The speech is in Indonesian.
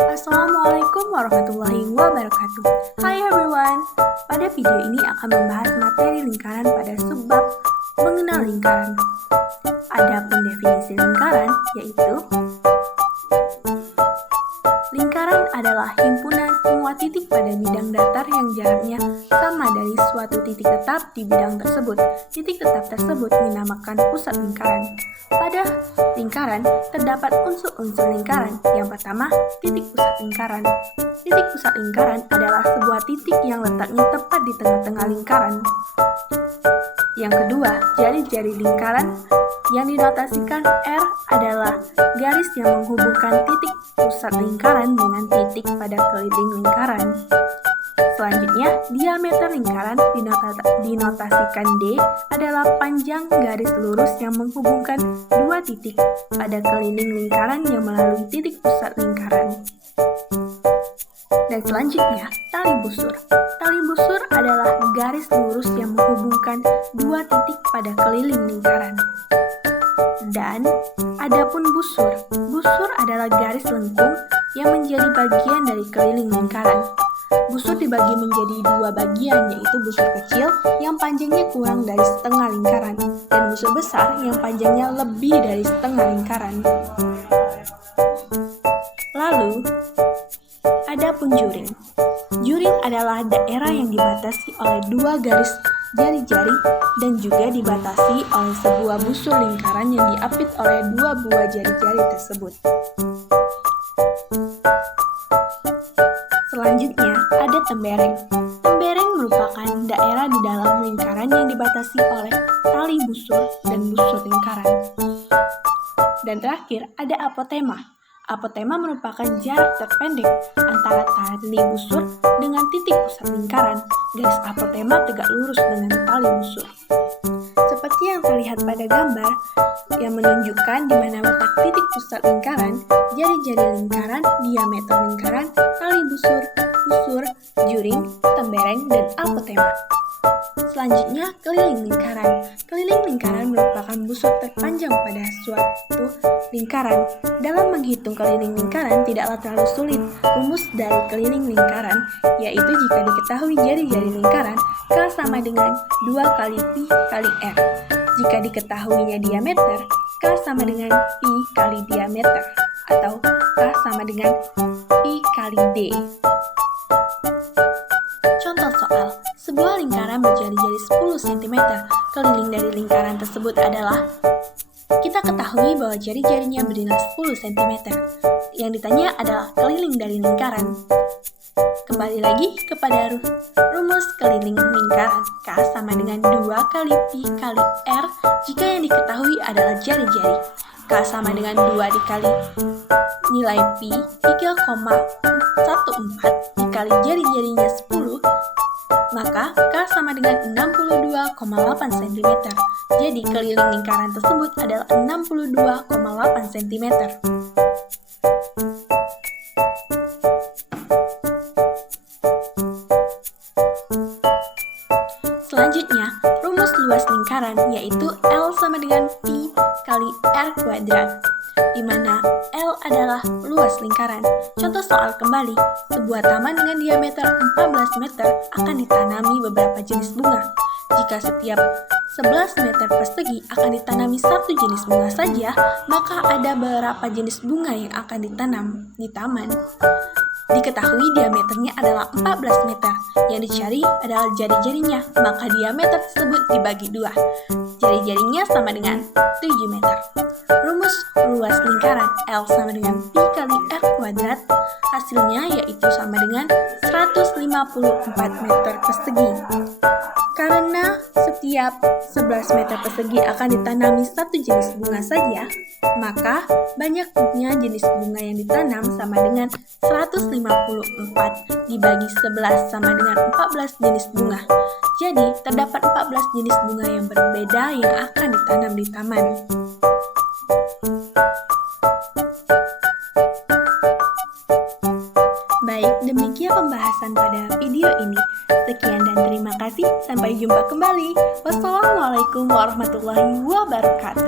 Assalamualaikum warahmatullahi wabarakatuh. Hai everyone. Pada video ini akan membahas materi lingkaran pada subbab mengenal lingkaran. Adapun definisi lingkaran yaitu lingkaran adalah himpunan semua titik pada bidang datar yang jaraknya sama dari suatu titik tetap di bidang tersebut. Titik tetap tersebut dinamakan pusat lingkaran. Pada lingkaran terdapat unsur-unsur lingkaran. Yang pertama, titik pusat lingkaran. Titik pusat lingkaran adalah sebuah titik yang letaknya tepat di tengah-tengah lingkaran. Yang kedua, jari-jari lingkaran yang dinotasikan R adalah garis yang menghubungkan titik pusat lingkaran dengan titik pada keliling lingkaran. Selanjutnya, diameter lingkaran dinotasikan D adalah panjang garis lurus yang menghubungkan dua titik pada keliling lingkaran yang melalui titik pusat lingkaran. Dan selanjutnya, tali busur. Tali busur adalah garis lurus yang menghubungkan dua titik pada keliling lingkaran. Dan adapun busur. Busur adalah garis lengkung yang menjadi bagian dari keliling lingkaran. Busur dibagi menjadi dua bagian, yaitu busur kecil yang panjangnya kurang dari setengah lingkaran dan busur besar yang panjangnya lebih dari setengah lingkaran. Lalu, adapun juring. Juring adalah daerah yang dibatasi oleh dua garis jari-jari dan juga dibatasi oleh sebuah busur lingkaran yang diapit oleh dua buah jari-jari tersebut. Selanjutnya, ada tembereng. Tembereng merupakan daerah di dalam lingkaran yang dibatasi oleh tali busur dan busur lingkaran. Dan terakhir, ada apotema. Apotema merupakan jarak terpendek antara tali busur dengan titik pusat lingkaran. Garis apotema tegak lurus dengan tali busur. Seperti yang terlihat pada gambar yang menunjukkan di mana letak titik pusat lingkaran, jari-jari lingkaran, diameter lingkaran, tali busur, juring, tembereng, dan apotema. Selanjutnya, keliling lingkaran. Keliling lingkaran merupakan busur terpanjang pada suatu lingkaran. Dalam menghitung keliling lingkaran tidaklah terlalu sulit. Rumus dari keliling lingkaran yaitu jika diketahui jari-jari lingkaran, K sama dengan 2 kali Pi kali R. Jika diketahuinya diameter, K sama dengan Pi kali diameter, atau K sama dengan Pi kali D. Contoh soal, sebuah lingkaran berjari-jari 10 cm. Keliling dari lingkaran tersebut adalah, kita ketahui bahwa jari-jarinya berdina 10 cm. Yang ditanya adalah keliling dari lingkaran. Kembali lagi kepada rumus keliling lingkaran. K sama dengan 2 kali Pi kali R jika yang diketahui adalah jari-jari. K sama dengan 2 dikali nilai Pi 3,14 dikali jari-jarinya 10, maka K sama dengan 62,8 cm. Jadi keliling lingkaran tersebut adalah 62,8 cm. Selanjutnya, rumus luas lingkaran yaitu L sama dengan Pi kali R kuadrat, di mana L adalah luas lingkaran. Contoh soal kembali, sebuah taman dengan diameter 14 meter akan ditanami beberapa jenis bunga. Jika setiap 11 meter persegi akan ditanami satu jenis bunga saja, maka ada berapa jenis bunga yang akan ditanam di taman? Diketahui diameternya adalah 14 meter. Yang dicari adalah jari-jarinya, maka diameter tersebut dibagi 2. Jari-jarinya sama dengan 7 meter. Rumus luas lingkaran L sama dengan Pi kali R kuadrat, hasilnya yaitu sama dengan 154 meter persegi. Karena setiap 11 meter persegi akan ditanami satu jenis bunga saja, maka banyaknya jenis bunga yang ditanam sama dengan 154 dibagi 11 sama dengan 14 jenis bunga. Jadi, terdapat 14 jenis bunga yang berbeda yang akan ditanam di taman. Baik, demikian pembahasan pada video ini. Sekian dan terima kasih. Sampai jumpa kembali. Wassalamualaikum warahmatullahi wabarakatuh.